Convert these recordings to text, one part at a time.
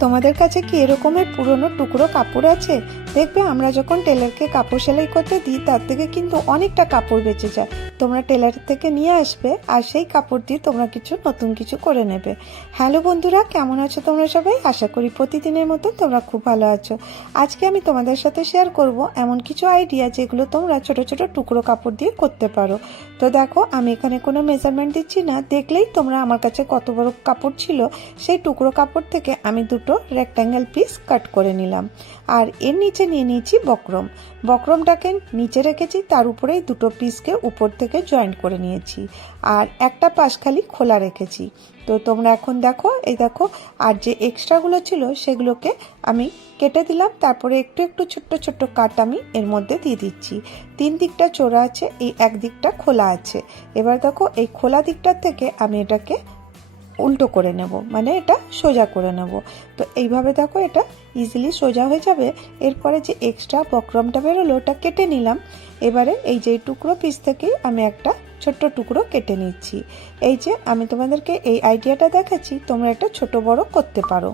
তোমাদের কাছে কি এরকমের পুরনো টুকরো কাপড় আছে? দেখবে আমরা যখন টেলারকে কাপড় সেলাই করতে দিই, তার থেকে কিন্তু অনেকটা কাপড় বেঁচে যায়। তোমরা টেলার থেকে নিয়ে আসবে আর সেই কাপড় দিয়ে তোমরা কিছু নতুন কিছু করে নেবে। হ্যালো বন্ধুরা, কেমন আছো তোমরা সবাই? আশা করি প্রতিদিনের মতো তোমরা খুব ভালো আছো। আজকে আমি তোমাদের সাথে শেয়ার করব এমন কিছু আইডিয়া যেগুলো তোমরা ছোট ছোট টুকরো কাপড় দিয়ে করতে পারো। তো দেখো, আমি এখানে কোনো মেজারমেন্ট দিচ্ছি না। দেখলেই তোমরা আমার কাছে কত বড় কাপড় ছিল, সেই টুকরো কাপড় থেকে আমি দুটো রেক্ট্যাঙ্গেল পিস কাট করে নিলাম। আর এর নিচে নিয়ে নিয়েছি বক্রম। বক্রমটাকে নিচে রেখেছি, তার উপরেই দুটো পিসকে উপর থেকে জয়েন্ট করে নিয়েছি। আর একটা পাশ খালি খোলা রেখেছি। তো তোমরা এখন দেখো, এই দেখো, আর যে এক্সট্রাগুলো ছিল সেগুলোকে আমি কেটে দিলাম, তারপরে একটু একটু ছোট্ট ছোট্ট কাট আমি এর মধ্যে দিয়ে দিচ্ছি। তিন দিকটা চোরা আছে, এই এক দিকটা খোলা আছে। এবার দেখো, এই খোলা দিকটার থেকে আমি এটাকে উল্টো করে নেব মানে এটা সোজা করে নেব। তো এইভাবে দেখো এটা ইজিলি সোজা হয়ে যাবে। এরপরে যে এক্সট্রা বক্রমটা বেরোলো, ওটা কেটে নিলাম। এবারে এই যে টুকরো পিস থেকেই আমি একটা ছোট্ট টুকরো কেটে নিচ্ছি। এই যে আমি তোমাদেরকে এই আইডিয়াটা দেখাচ্ছি, তোমরা এটা ছোট বড় করতে পারো।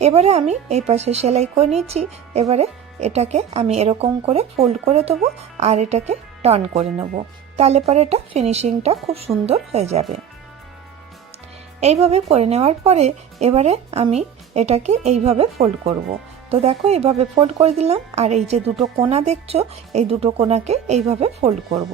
এবারে আমি এই পাশে সেলাই করে নিচ্ছি। এবারে এটাকে আমি এরকম করে ফোল্ড করে দেবো আর এটাকে টার্ন করে নেব। তাহলে পরে এটা ফিনিশিংটা খুব সুন্দর হয়ে যাবে। এইভাবে করে নেওয়ার পরে এবারে আমি এটাকে এইভাবে ফোল্ড করব। তো দেখো এইভাবে ফোল্ড করে দিলাম, আর এই যে দুটো কোনা দেখছ, এই দুটো কোনাকে এইভাবে ফোল্ড করব।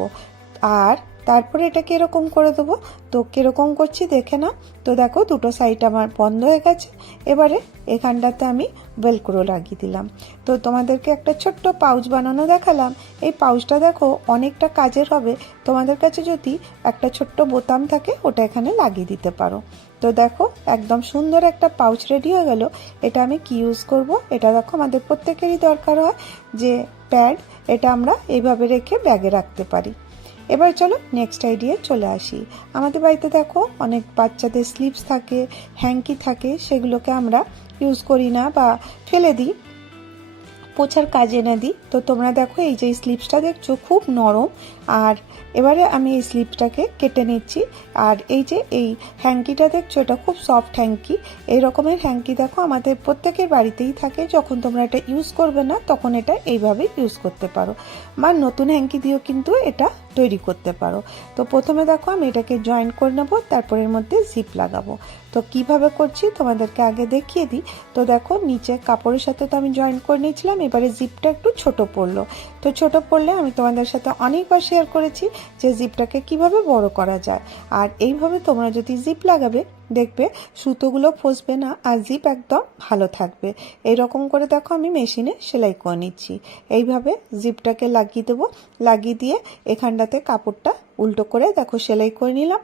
আর তারপরে এটাকে এরকম করে দেবো। তো কীরকম করছি দেখে না তো দেখো, দুটো সাইড আমার বন্ধ হয়ে গেছে। এবারে এখানটাতে আমি বেলক্রো লাগিয়ে দিলাম। তো তোমাদেরকে একটা ছোট্ট পাউচ বানানো দেখালাম। এই পাউচটা দেখো, অনেকটা কাজের হবে। তোমাদের কাছে যদি একটা ছোট্ট বোতাম থাকে, ওটা এখানে লাগিয়ে দিতে পারো। তো দেখো, একদম সুন্দর একটা পাউচ রেডি হয়ে গেল। এটা আমি কি ইউজ করব? এটা দেখো, আমাদের প্রত্যেকেরই দরকার হয় যে প্যাড এটা আমরা এইভাবে রেখে ব্যাগে রাখতে পারি। এবার চলো নেক্সট আইডিয়া চলে আসি। আমাদের বাড়িতে দেখো অনেক বাচ্চাদের স্লিপস থাকে হ্যাঙ্কি থাকে, সেগুলোকে আমরা ইউজ করি না বা ফেলে দিই। পোছার কাজে না দিই। তো তোমরা দেখো এই যে স্লিপসটা দেখছ, খুব নরম আর এবারে আমি এই স্লিপটাকে কেটে নিচ্ছি। আর এই যে এই হ্যাঙ্কিটা দেখছ, এটা খুব সফট হ্যাঙ্কি এই রকমের হ্যাঙ্কি দেখো, আমাদের প্রত্যেকের বাড়িতেই থাকে। যখন তোমরা এটা ইউজ করবে না, তখন এটা এইভাবে ইউজ করতে পারো। বা নতুন হ্যাঙ্কি দিয়েও কিন্তু এটা তৈরি করতে পারো। তো প্রথমে দেখো, আমি এটাকে জয়েন করে নেব, তারপর এর মধ্যে জিপ লাগাবো। তো কীভাবে করছি, তোমাদেরকে আগে দেখিয়ে দিই। তো দেখো, নিচে কাপড়ের সাথে তো আমি জয়েন করে নিয়েছিলাম, এবারে জিপটা একটু ছোট পড়ল। তো ছোট পড়লে আমি তোমাদের সাথে অনেকবার শেয়ার করেছি যে জিপটাকে কীভাবে বড় করা যায়। আর এইভাবে তোমরা যদি জিপ লাগাবে, দেখবে সুতোগুলো ফসবে না আর জিপ একদম ভালো থাকবে। এই রকম করে দেখো আমি মেশিনে সেলাই করে নিচ্ছি। এইভাবে জিপটাকে লাগিয়ে দেবো। লাগিয়ে দিয়ে এখানটাতে কাপড়টা উল্টো করে দেখো সেলাই করে নিলাম।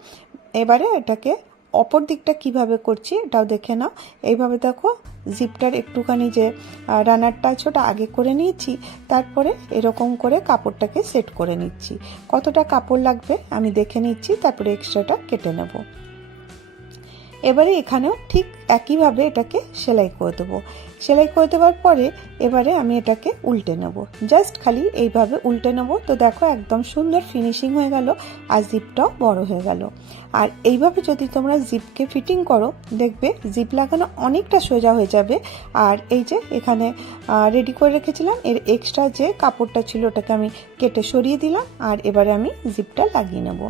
এবারে এটাকে অপর দিকটা কীভাবে করছি এটাও দেখে নাও। এইভাবে দেখো জিপটার একটুখানি যে রানারটা আছে ওটা আগে করে নিয়েছি, তারপরে এরকম করে কাপড়টাকে সেট করে নিচ্ছি। কতটা কাপড় লাগবে আমি দেখে নিচ্ছি, তারপরে এক্সট্রাটা কেটে নেব। এবারে এখানেও ঠিক একইভাবে এটাকে সেলাই করে দেবো। সেলাই করে দেওয়ার পরে এবারে আমি এটাকে উল্টে নেব। জাস্ট খালি এইভাবে উল্টে নেব। তো দেখো একদম সুন্দর ফিনিশিং হয়ে গেল আর জিপটাও বড় হয়ে গেল। আর এইভাবে যদি তোমরা জিপকে ফিটিং করো, দেখবে জিপ লাগানো অনেকটা সোজা হয়ে যাবে। আর এই যে এখানে রেডি করে রেখেছিলাম, এর এক্সট্রা যে কাপড়টা ছিল ওটাকে আমি কেটে সরিয়ে দিলাম। আর এবারে আমি জিপটা লাগিয়ে নেব।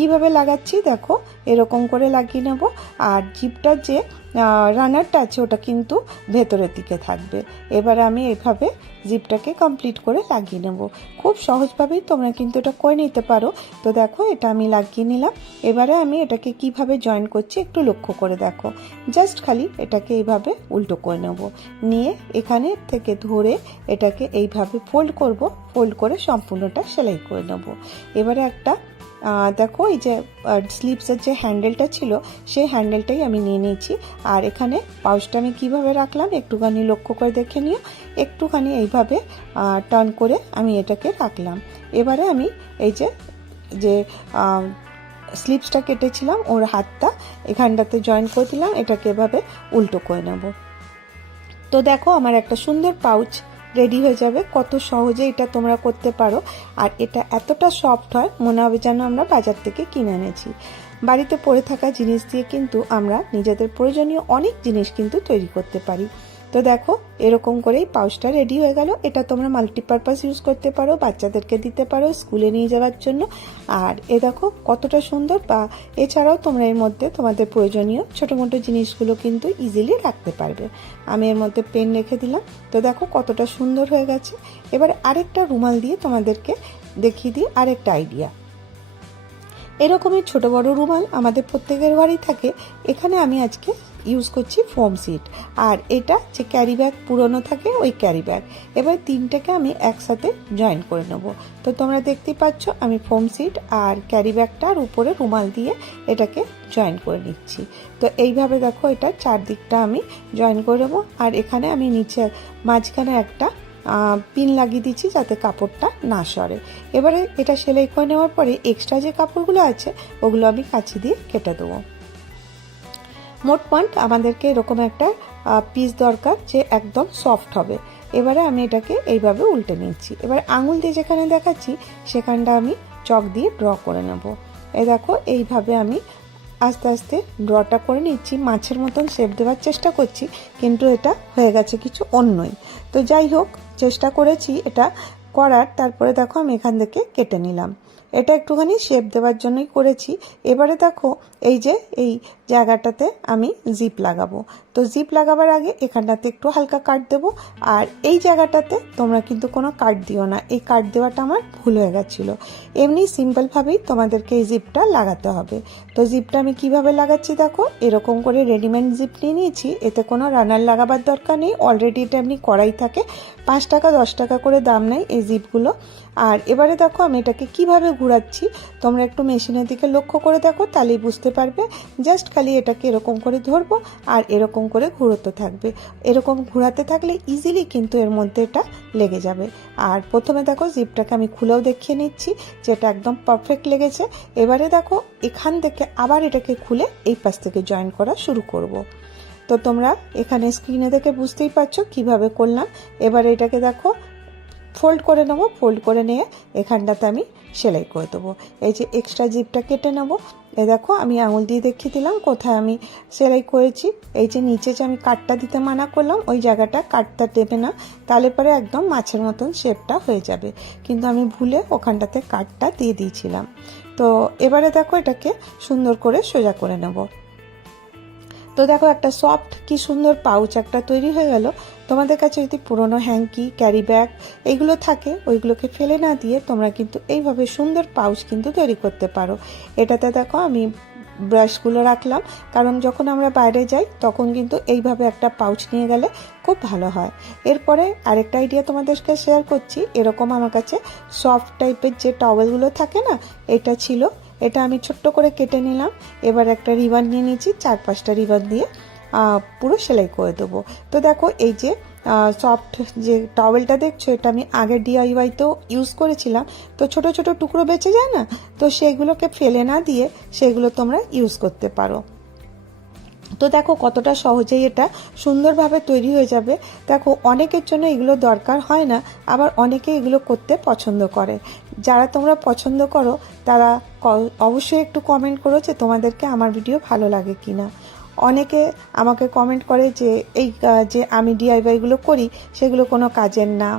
কীভাবে লাগাচ্ছি দেখো, এরকম করে লাগিয়ে নেব। আর জিপটার যে রানারটা আছে, ওটা কিন্তু ভেতরের দিকে থাকবে। এবারে আমি এইভাবে জিপটাকে কমপ্লিট করে লাগিয়ে নেব। খুব সহজভাবেই তোমরা কিন্তু এটা করে নিতে পারো। তো দেখো, এটা আমি লাগিয়ে নিলাম। এবারে আমি এটাকে কীভাবে জয়েন করছি একটু লক্ষ্য করে দেখো। জাস্ট খালি এটাকে এইভাবে উল্টো করে নেব। নিয়ে এখানে থেকে ধরে এটাকে এইভাবে ফোল্ড করব। ফোল্ড করে সম্পূর্ণটা সেলাই করে নেব। এবারে একটা দেখো এই যে স্লিপসের যে হ্যান্ডেলটা ছিল, সেই হ্যান্ডেলটাই আমি নিয়ে নিয়েছি। আর এখানে পাউচটা আমি কীভাবে রাখলাম, একটুখানি লক্ষ্য করে দেখে নিও। একটুখানি এইভাবে টার্ন করে আমি এটাকে রাখলাম। এবারে আমি এই যে যে স্লিপসটা কেটেছিলাম, ওর হাতটা এখানটাতে জয়েন করে দিলাম, এটাকে এভাবে উল্টো করে নেব। তো দেখো, আমার একটা সুন্দর পাউচ রেডি হয়ে যাবে, কত সহজে এটা তোমরা করতে পারো। আর এটা এতটা সফট হয়, মনে হবে যেন আমরা বাজার থেকে কিনে এনেছি। বাড়িতে পড়ে থাকা জিনিস দিয়ে কিন্তু আমরা নিজেদের প্রয়োজনীয় অনেক জিনিস কিন্তু তৈরি করতে পারি। তো দেখো, এরকম করেই পাউচটা রেডি হয়ে গেল। এটা তোমরা মাল্টিপারপাস ইউজ করতে পারো, বাচ্চাদেরকে দিতে পারো স্কুলে নিয়ে যাওয়ার জন্য। আর এ দেখো, কতটা সুন্দর বা এছাড়াও তোমরা এর মধ্যে তোমাদের প্রয়োজনীয় ছোটো মোটো জিনিসগুলো কিন্তু ইজিলি রাখতে পারবে। আমি এর মধ্যে পেন রেখে দিলাম। তো দেখো, কতটা সুন্দর হয়ে গেছে। এবার আরেকটা রুমাল দিয়ে তোমাদেরকে দেখিয়ে দিই আরেকটা আইডিয়া এরকমই ছোট বড় রুমাল আমাদের প্রত্যেকের ঘরেই থাকে। এখানে আমি আজকে ইউজ করছি ফোম সিট আর এটা যে ক্যারি ব্যাগ পুরনো থাকে, ওই ক্যারি ব্যাগ এবার তিনটাকে আমি একসাথে জয়েন করে নেব। তো তোমরা দেখতেই পাচ্ছ, আমি ফোম সিট আর ক্যারি ব্যাগটার উপরে রুমাল দিয়ে এটাকে জয়েন করে নিচ্ছি। তো এইভাবে দেখো, এটা চারদিকটা আমি জয়েন করে নেব। আর এখানে আমি নিচে, মাঝখানে একটা পিন লাগিয়ে দিচ্ছি যাতে কাপড়টা না সরে। এবারে এটা সেলাই করে নেওয়ার পরে এক্সট্রা যে কাপড়গুলো আছে, ওগুলো আমি কাছি দিয়ে কেটে দেবো। মোট পয়েন্ট আমাদেরকে এরকম একটা পিস দরকার যে একদম সফট হবে। এবারে আমি এটাকে এইভাবে উল্টে নিচ্ছি। এবার আঙুল দিয়ে যেখানে দেখাচ্ছি, সেখানটা আমি চক দিয়ে ড্র করে নেব। এই দেখো, এইভাবে আমি আস্তে আস্তে ড্রটা করে নিচ্ছি। মাছের মতন শেপ দেওয়ার চেষ্টা করছি, কিন্তু এটা হয়ে গেছে কিছু অন্যই। তো যাই হোক, চেষ্টা করেছি এটা করার। তারপরে দেখো, আমি এখান থেকে কেটে নিলাম। এটা একটুখানি শেপ দেওয়ার জন্যই করেছি। এবারে দেখো, এই যে, এই জায়গাটাতে আমি জিপ লাগাবো। তো জিপ লাগাবার আগে এখানটাতে একটু হালকা কাট দেবো। আর এই জায়গাটাতে তোমরা কিন্তু কোনো কাট দিও না। এই কাট দেওয়াটা আমার ভুল হয়ে গেছিল। এমনি সিম্পলভাবেই তোমাদেরকে এই জিপটা লাগাতে হবে। তো জিপটা আমি কীভাবে লাগাচ্ছি দেখো? এরকম করে রেডিমেড জিপ নিয়ে নিয়েছি। এতে কোনো রানার লাগাবার দরকার নেই। অলরেডি এটা এমনি করাই থাকে। পাঁচ টাকা, দশ টাকা করে দাম নেয় এই জিপগুলো। আর এবারে দেখো আমি এটাকে কীভাবে ঘুরাচ্ছি? তোমরা একটু মেশিনের দিকে লক্ষ্য করে দেখো, তাহলেই বুঝতে পারবে। জাস্ট খালি এটাকে এরকম করে ধরবো আর এরকম করে ঘুরোতে থাকবে। এরকম ঘোরাতে থাকলে ইজিলি কিন্তু এর মধ্যে এটা লেগে যাবে। আর প্রথমে দেখো জিপটাকে আমি খুলেও দেখিয়ে নিচ্ছি, যেটা একদম পারফেক্ট লেগেছে। এবারে দেখো এখান থেকে আবার এটাকে খুলে এই পাশ থেকে জয়েন করা শুরু করব। তো তোমরা এখানে স্ক্রিনে দেখে বুঝতেই পারছ কীভাবে করলাম। এবার এটাকে দেখো ফোল্ড করে নেব। ফোল্ড করে নিয়ে এখানটাতে আমি সেলাই করে দেবো। এই যে এক্সট্রা জিপটা কেটে নেব। এ দেখো, আমি আঙুল দিয়ে দেখিয়ে দিলাম কোথায় আমি সেলাই করেছি। এই যে নিচে যে আমি কাটটা দিতে মানা করলাম, ওই জায়গাটা কাটটা দেবে না, তাহলে পরে একদম মাছের মতন শেপটা হয়ে যাবে। কিন্তু আমি ভুলে ওখানটাতে কাটটা দিয়ে দিয়েছিলাম। তো এবারে দেখো এটাকে সুন্দর করে সোজা করে নেব। তো দেখো একটা সফট কি সুন্দর পাউচ একটা তৈরি হয়ে গেল। তোমাদের কাছে যদি পুরনো হ্যাঙ্কি ক্যারি ব্যাগ এগুলো থাকে, ওইগুলোকে ফেলে না দিয়ে তোমরা কিন্তু এইভাবে সুন্দর পাউচ কিন্তু তৈরি করতে পারো। এটাতে দেখো আমি ব্রাশগুলো রাখলাম, কারণ যখন আমরা বাইরে যাই তখন কিন্তু এইভাবে একটা পাউচ নিয়ে গেলে খুব ভালো হয়। এরপরে আরেকটা আইডিয়া তোমাদেরকে শেয়ার করছি, এরকম আমার কাছে সফট টাইপের যে টাওয়েলগুলো থাকে না, এটা ছিল এটা আমি ছোট্ট করে কেটে নিলাম। এবার একটা রিবান নিয়ে নিয়েছি, চার পাঁচটা রিবান দিয়ে পুরো সেলাই করে দেবো। তো দেখো এই যে সফট যে টাওয়েলটা দেখছ, এটা আমি আগে ডিআইওয়াইতেও ইউজ করেছিলাম। তো ছোট ছোট টুকরো বেঁচে যায় না? তো সেগুলোকে ফেলে না দিয়ে সেগুলো তোমরা ইউজ করতে পারো। তো দেখো কতটা সহজেই এটা সুন্দরভাবে তৈরি হয়ে যাবে। দেখো অনেকের জন্য এগুলো দরকার হয় না, আবার অনেকে এগুলো করতে পছন্দ করে। যারা তোমরা পছন্দ করো, তারা অবশ্যই একটু কমেন্ট করো যে তোমাদেরকে আমার ভিডিও ভালো লাগে কি না অনেকে আমাকে কমেন্ট করে যে এই, যে আমি ডিআইওয়াইগুলো করি, সেগুলো কোনো কাজের না,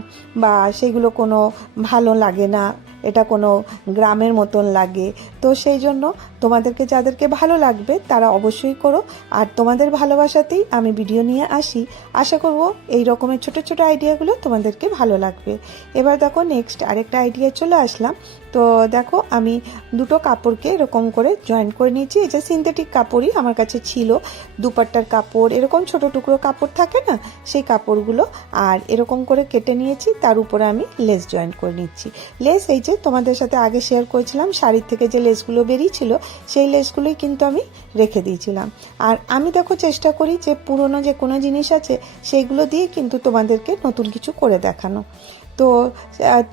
বা সেগুলো কোনো ভালো লাগে না, এটা কোনো গ্রামের মতন লাগে। তো সেই জন্য তোমাদেরকে যাদেরকে ভালো লাগবে, তারা অবশ্যই করো। আর তোমাদের ভালোবাসাতেই আমি ভিডিও নিয়ে আসি। আশা করব এই রকমের ছোট ছোট আইডিয়াগুলো তোমাদেরকে ভালো লাগবে। এবার দেখো নেক্সট আরেকটা আইডিয়া চলে আসলাম। তো দেখো আমি দুটো কাপড়কে এরকম করে জয়েন করে নিয়েছি। এই যে সিনথেটিক কাপড়ই আমার কাছে ছিল। দুপাট্টার কাপড়, এরকম ছোট টুকরো কাপড় থাকে না, সেই কাপড়গুলো। আর এরকম করে কেটে নিয়েছি, তার উপরে আমি লেস জয়েন করে নিচ্ছি। লেস এই যে তোমাদের সাথে আগে শেয়ার করেছিলাম, শাড়ির থেকে যে লেসগুলো বেরিয়েছিল সেই লেসগুলোই কিন্তু আমি রেখে দিয়েছিলাম। আর আমি দেখো চেষ্টা করি যে পুরনো যে কোনো জিনিস আছে সেইগুলো দিয়ে কিন্তু তোমাদেরকে নতুন কিছু করে দেখানো। তো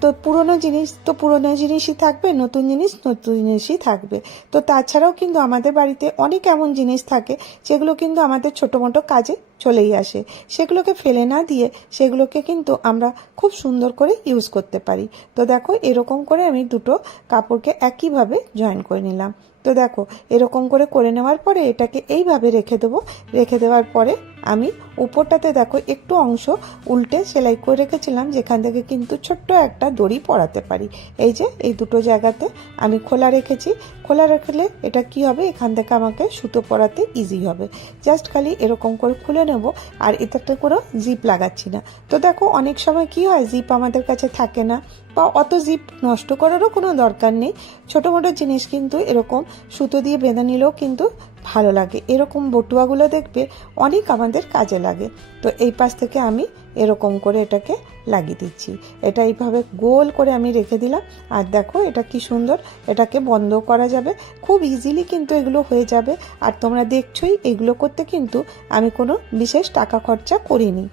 তো পুরনো জিনিস, তো পুরনো জিনিসই থাকবে, নতুন জিনিস নতুন জিনিসই থাকবে। তো তাছাড়াও কিন্তু আমাদের বাড়িতে অনেক এমন জিনিস থাকে যেগুলো কিন্তু আমাদের ছোটো মোটো কাজে চলেই আসে। সেগুলোকে ফেলে না দিয়ে সেগুলোকে কিন্তু আমরা খুব সুন্দর করে ইউজ করতে পারি। তো দেখো, এরকম করে আমি দুটো কাপড়কে একইভাবে জয়েন করে নিলাম। তো দেখো, এরকম করে করে নেওয়ার পরে এটাকে এইভাবে রেখে দেবো। রেখে দেওয়ার পরে আমি উপরটাতে দেখো, একটু অংশ উল্টে সেলাই করে রেখেছিলাম, যেখান থেকে কিন্তু ছোট্ট একটা দড়ি পরাতে পারি। এই যে, এই দুটো জায়গাতে আমি খোলা রেখেছি। খোলা রাখলে এটা কি হবে? এখান থেকে আমাকে সুতো পরাতে ইজি হবে। জাস্ট খালি এরকম করে খুলে নেব, আর এটাতে কোনো জিপ লাগাচ্ছি না। তো দেখো, অনেক সময় কি হয় জিপ আমাদের কাছে থাকে না, বা অত জিপ নষ্ট করারও কোনো দরকার নেই। ছোটো মোটো জিনিস কিন্তু এরকম সুতো দিয়ে বেঁধে নিলেও কিন্তু ভালো লাগে। এরকম বটুয়াগুলো দেখবে অনেক আমাদের কাজে লাগে। তো এই পাশ থেকে আমি এরকম করে এটাকে লাগিয়ে দিচ্ছি। এটা এইভাবে গোল করে আমি রেখে দিলাম। আর দেখো এটা কি সুন্দর, এটাকে বন্ধ করা যাবে। খুব ইজিলি কিন্তু এগুলো হয়ে যাবে। আর তোমরা দেখছোই, এগুলো করতে কিন্তু আমি কোনো বিশেষ টাকা খরচা করিনি।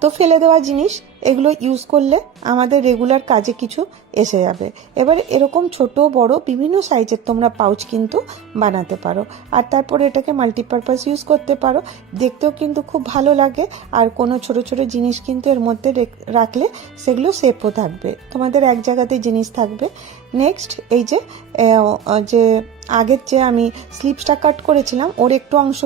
তো ফেলে দেওয়া জিনিস এগুলো ইউজ করলে আমাদের রেগুলার কাজে কিছু এসে যাবে। এবারে এরকম ছোট, বড় বিভিন্ন সাইজের তোমরা পাউচ কিন্তু বানাতে পারো। আর তারপরে এটাকে মাল্টিপারপাস ইউজ করতে পারো। দেখতেও কিন্তু খুব ভালো লাগে। আর কোনো ছোট ছোট জিনিস কিন্তু এর মধ্যে রেখ- রাখলে সেগুলো সেফও থাকবে। তোমাদের এক জায়গাতে জিনিস থাকবে। নেক্সট এই যে যে আগের যে আমি স্লিপসটা কাট করেছিলাম, ওর একটু অংশ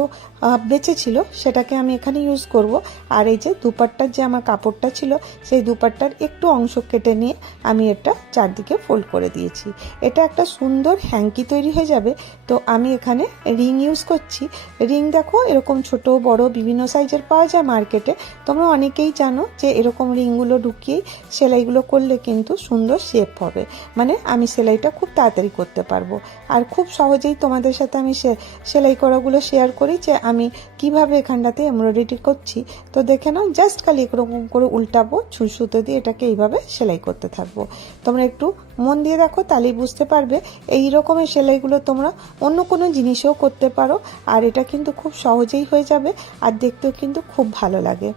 বেঁচে ছিল, সেটাকে আমি এখানে ইউজ করব। আর এই যে দুপাট্টার যে আমার কাপড়টা ছিল সেই দুপাট্টার একটু অংশ কেটে নিয়ে আমি এটা চারদিকে ফোল্ড করে দিয়েছি। এটা একটা সুন্দর হ্যাঙ্কি তৈরি হয়ে যাবে। তো আমি এখানে রিং ইউজ করছি। রিং দেখো এরকম ছোট, বড়, বিভিন্ন সাইজের পাওয়া যায় মার্কেটে। তোমরা অনেকেই জানো যে এরকম রিংগুলো ঢুকিয়ে সেলাইগুলো করলে কিন্তু সুন্দর শেপ হবে। মানে আমি সেলাইটা খুব তাড়াতাড়ি করতে পারব। আর খুব সহজেই তোমাদের সাথে আমি সেলাই করাগুলো শেয়ার করি যে আমি কীভাবে এখানটাতে এমব্রয়ডারি করছি। তো দেখে নাও জাস্ট খালি এরকম করে উল্টাবো। ছুঁচ সুতো দিয়ে এটাকে এইভাবে সেলাই করতে থাকব। তোমরা একটু মন দিয়ে দেখো, তাহলেই বুঝতে পারবে এই রকমের সেলাইগুলো তোমরা অন্য কোনো জিনিসেও করতে পারো। আর এটা কিন্তু খুব সহজেই হয়ে যাবে, আর দেখতেও কিন্তু খুব ভালো লাগে।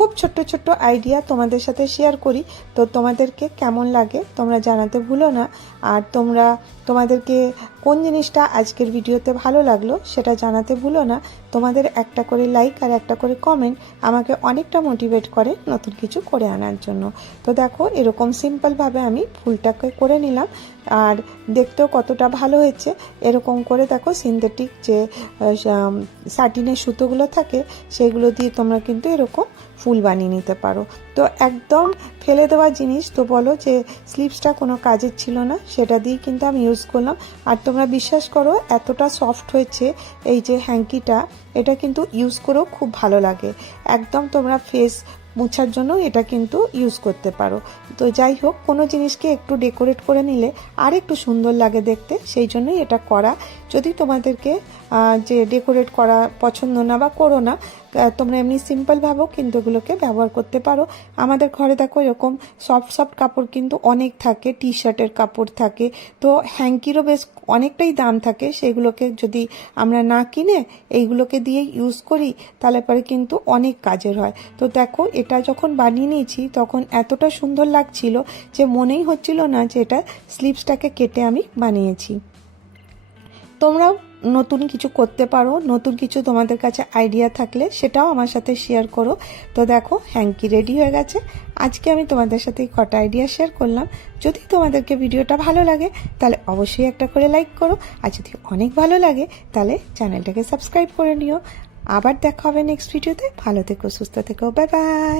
খুব ছোট্ট ছোট্ট আইডিয়া তোমাদের সাথে শেয়ার করি। তো তোমাদেরকে কেমন লাগে তোমরা জানাতে ভুলো না। আর তোমরা, তোমাদেরকে কোন জিনিসটা আজকের ভিডিওতে ভালো লাগল সেটা জানাতে ভুলো না। তোমাদের একটা করে লাইক আর একটা করে কমেন্ট আমাকে অনেকটা মোটিভেট করে নতুন কিছু করে আনার জন্য। তো দেখো, এরকম সিম্পলভাবে আমি ফুলটাকে করে নিলাম। আর দেখতেও কতটা ভালো হয়েছে। এরকম করে দেখো সিনথেটিক যে সাটিনের সুতোগুলো থাকে, সেগুলো দিয়ে তোমরা কিন্তু এরকম ফুল বানিয়ে নিতে পারো। তো একদম ফেলে দেওয়া জিনিস, তো বলো যে স্লিপসটা কোনো কাজের ছিল না, সেটা দিয়ে কিন্তু আমি ইউজ করলাম। আর তোমরা বিশ্বাস করো, এতটা সফট হয়েছে এই যে হ্যাঙ্কিটা, এটা কিন্তু ইউজ করেও খুব ভালো লাগে। একদম তোমরা ফেস মোছার জন্য এটা কিন্তু ইউজ করতে পারো। তো যাই হোক, কোনো জিনিসকে একটু ডেকোরেট করে নিলে আর একটু সুন্দর লাগে দেখতে, সেই জন্যই এটা করা। যদি তোমাদেরকে যে ডেকোরেট করা পছন্দ না বা করো না তোমরা এমনি সিম্পলভাবেও কিন্তু এগুলোকে ব্যবহার করতে পারো। আমাদের ঘরে দেখো এরকম সফট সফট কাপড় কিন্তু অনেক থাকে টি শার্টের কাপড় থাকে। তো হ্যাঙ্কিরও বেশ অনেকটাই দাম থাকে। সেগুলোকে যদি আমরা না কিনে এইগুলোকে দিয়ে ইউজ করি, তাহলে পরে কিন্তু অনেক কাজের হয়। তো দেখো এটা যখন বানিয়ে নিয়েছি, তখন এতটা সুন্দর লাগছিল যে মনেই হচ্ছিল না যে এটা স্লিপসটাকে কেটে আমি বানিয়েছি। তোমরাও নতুন কিছু করতে পারো, নতুন কিছু তোমাদের কাছে আইডিয়া থাকলে সেটাও আমার সাথে শেয়ার করো। তো দেখো হ্যাঙ্কি রেডি হয়ে গেছে। আজকে আমি তোমাদের সাথে কটা আইডিয়া শেয়ার করলাম। যদি তোমাদেরকে ভিডিওটা ভালো লাগে, তাহলে অবশ্যই একটা করে লাইক করো। আর যদি অনেক ভালো লাগে, তাহলে চ্যানেলটাকে সাবস্ক্রাইব করে নিও। আবার দেখা হবে নেক্সট ভিডিওতে ভালো থেকো, সুস্থ থেকো বাই বাই